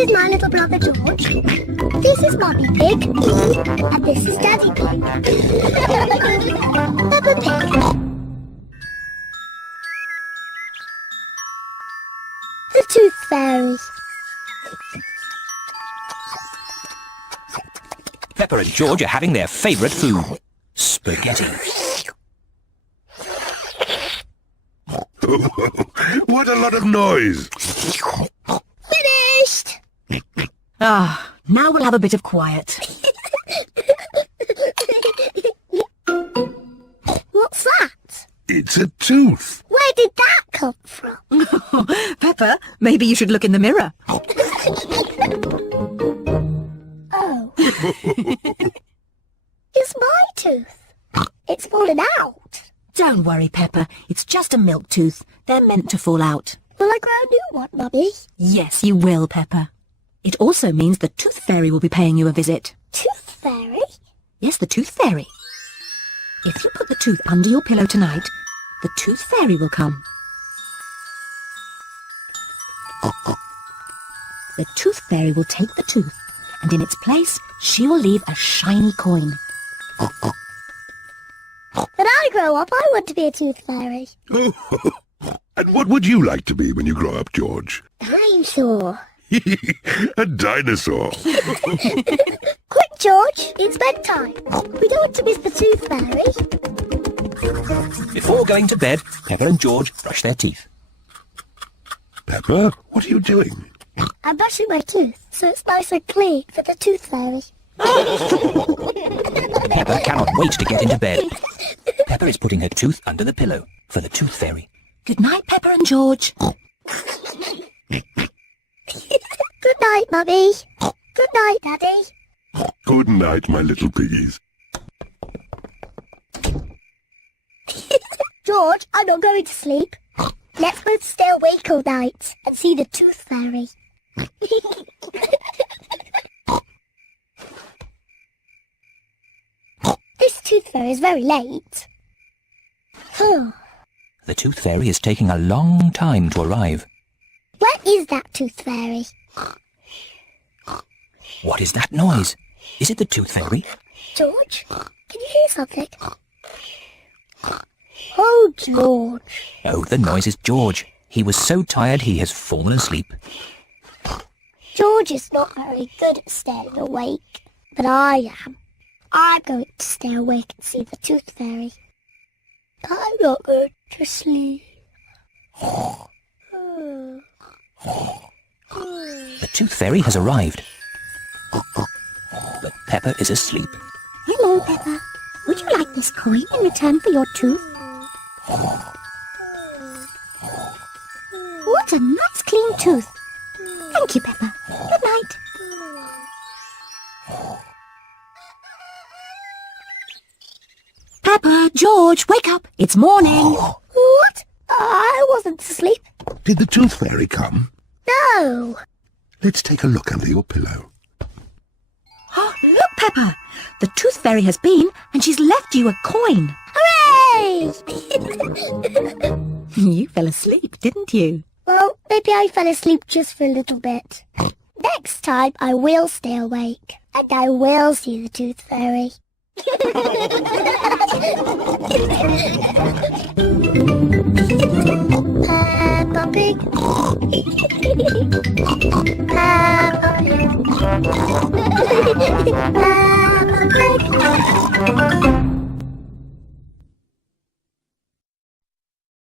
is my little brother George. This is Mummy Pig. And this is Daddy Pig. Peppa Pig. The Tooth Fairy. Peppa and George are having their favourite food, spaghetti. What a lot of noise! Finished! Ah, now we'll have a bit of quiet. What's that? It's a tooth. Where did that come from? Peppa, maybe you should look in the mirror. Oh. It's my tooth. It's fallen out. Don't worry, Peppa. It's just a milk tooth. They're meant to fall out. Will I grow a new one, Mummy? Yes, you will, Peppa. It also means the Tooth Fairy will be paying you a visit. Tooth Fairy? Yes, the Tooth Fairy. If you put the tooth under your pillow tonight, the Tooth Fairy will come. The Tooth Fairy will take the tooth, and in its place, she will leave a shiny coin. When I grow up, I want to be a tooth fairy. And what would you like to be when you grow up, George? Dinosaur. A dinosaur. Quick, George, it's bedtime. We don't want to miss the tooth fairy. Before going to bed, Peppa and George brush their teeth. Peppa, what are you doing? I'm brushing my tooth, so it's nice and clean for the tooth fairy. Peppa cannot wait to get into bed. Peppa is putting her tooth under the pillow for the Tooth Fairy. Good night, Peppa and George. Good night, Mummy. Good night, Daddy. Good night, my little piggies. George, I'm not going to sleep. Let's both stay awake all night and see the tooth fairy. This tooth fairy is very late. The Tooth Fairy is taking a long time to arrive. Where is that tooth fairy? What is that noise? Is it the Tooth Fairy? George, can you hear something? Oh, George. Oh, the noise is George. He was so tired he has fallen asleep. George is not very good at staying awake, but I am. I'm going to stay awake and see the tooth fairy. I'm not going to sleep. The Tooth Fairy has arrived. But Peppa is asleep. Hello, Peppa. Would you like this coin in return for your tooth? What a nice clean tooth. Thank you, Peppa. Good night. Peppa, George, wake up. It's morning. What? I wasn't asleep. Did the tooth fairy come? No. Let's take a look under your pillow. Oh, look, Peppa. The Tooth Fairy has been and she's left you a coin. Hooray! You fell asleep, didn't you? Well, maybe I fell asleep just for a little bit. Next time I will stay awake and I will see the tooth fairy. Peppa Pig. Peppa Pig. Peppa Pig.